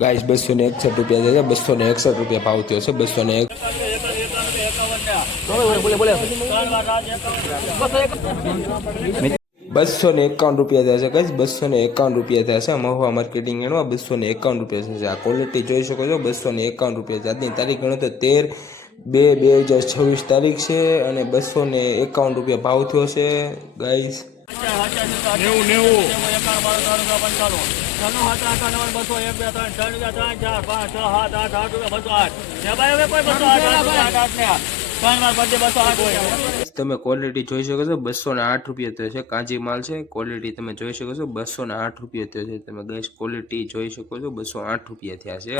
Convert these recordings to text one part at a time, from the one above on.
Guys 261 રૂપિયા છે, 261 રૂપિયા ભાવ થયો છે. 251 રૂપિયા થયા છે ગાઈસ, 251 રૂપિયા થયા છે. મહુવા માર્કેટિંગ યાર્ડમાં 251 રૂપિયા છે. આ ક્વોલિટી જોઈ શકો છો. 251 રૂપિયા છે. આજની તારીખ ગણો તો 13/2/2026 તારીખ છે અને 251 રૂપિયા ભાવ થયો છે ગાઈસ. તમે ક્વોલિટી જોઈ શકો છો. 208 રૂપિયા થયો છે. કાંજી માલ છે. ક્વોલિટી તમે જોઈ શકો છો. 208 રૂપિયા થયો છે. તમે ગેસ ક્વોલિટી જોઈ શકો છો. 208 રૂપિયા થયા છે.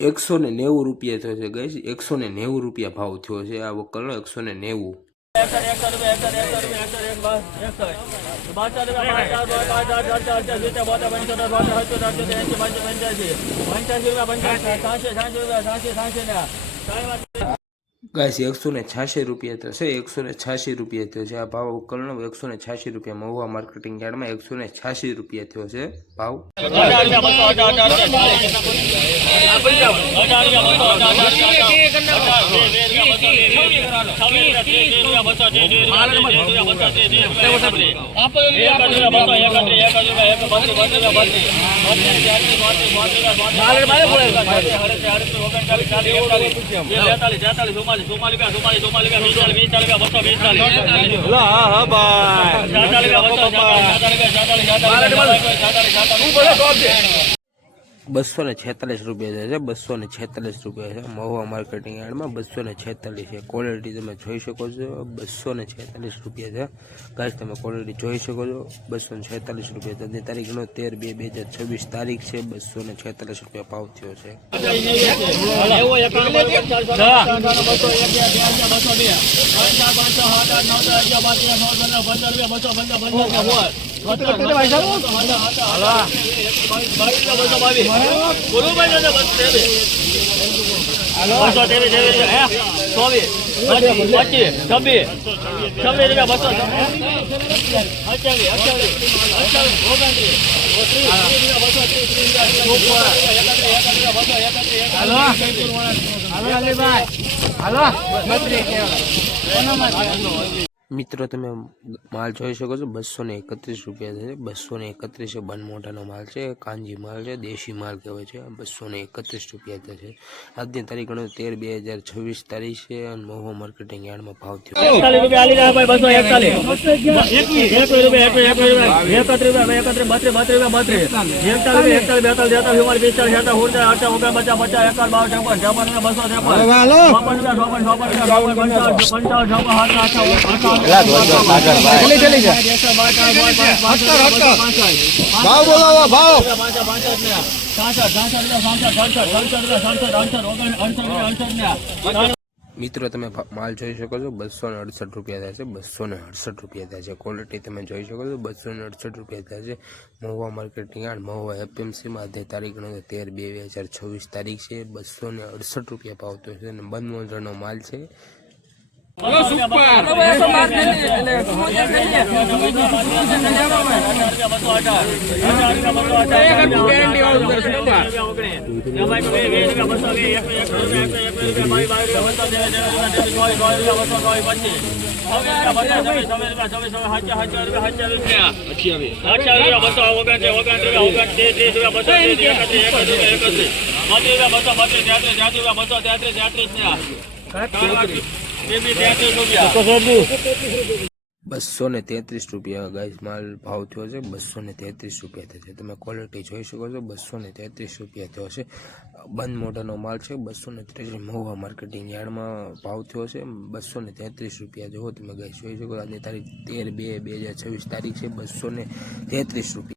190 રૂપિયા થયો છે ગાઈસ. 190 રૂપિયા ભાવ થયો છે આ વકલનો. 190. ગાઈસ 186 રૂપિયા થશે. 186 રૂપિયા થયો છે આ ભાવ વકલનો. 186 રૂપિયા મહુવા માર્કેટિંગ યાર્ડમાં 186 રૂપિયા થયો છે ભાવ. બસો ને 46 રૂપિયા છે. 246 રૂપિયા છે મહુવા માર્કેટિંગ યાર્ડમાં. 246 છે. ક્વોલિટી તમે જોઈ શકો છો. 246 રૂપિયા છે ગાઈસ. તમે ક્વોલિટી જોઈ શકો છો. 246 રૂપિયા. આજની તારીખ 13/2/2026 તારીખ છે. 246 રૂપિયા ભાવ થયો છે. મિત્રો તમે માલ જોઈ શકો છો. 231 રૂપિયા છે. 231 બન મોટાનો માલ છે. કાંજી માલ છે. દેશી માલ કહેવાય છે. 231 રૂપિયા છે. આજની તારીખ 13/2/2026 તારીખ છે અને મહુવા માર્કેટિંગ યાર્ડમાં ભાવ થયો. ભાવ બોલાવો ભાવ. મિત્રો તમે માલ જોઈ શકો છો. 268 રૂપિયા થયા છે. 268 રૂપિયા થયા છે. ક્વોલિટી તમે જોઈ શકો છો. 268 રૂપિયા થયા છે મહુવા માર્કેટિંગ યાર્ડ મહુવા એપીએમસીમાં. આજની તારીખ 13/2/2026 તારીખ છે. 268 રૂપિયા ભાવ થયો છે અને બંધ મોટરનો માલ છે. 233 રૂપિયા ગાઈસ માલ ભાવ થયો છે. 233 રૂપિયા થયો છે. તમે ક્વોલિટી જોઈ શકો છો. 233 રૂપિયા થયો છે. બંધ મોઢાનો માલ છે. 233 મહુવા માર્કેટિંગ યાર્ડમાં ભાવ થયો છે. 233 રૂપિયા જોવો તમે ગાઈસ જોઈ શકો. આજે તારીખ 13/2/2026 તારીખ છે. 233 રૂપિયા.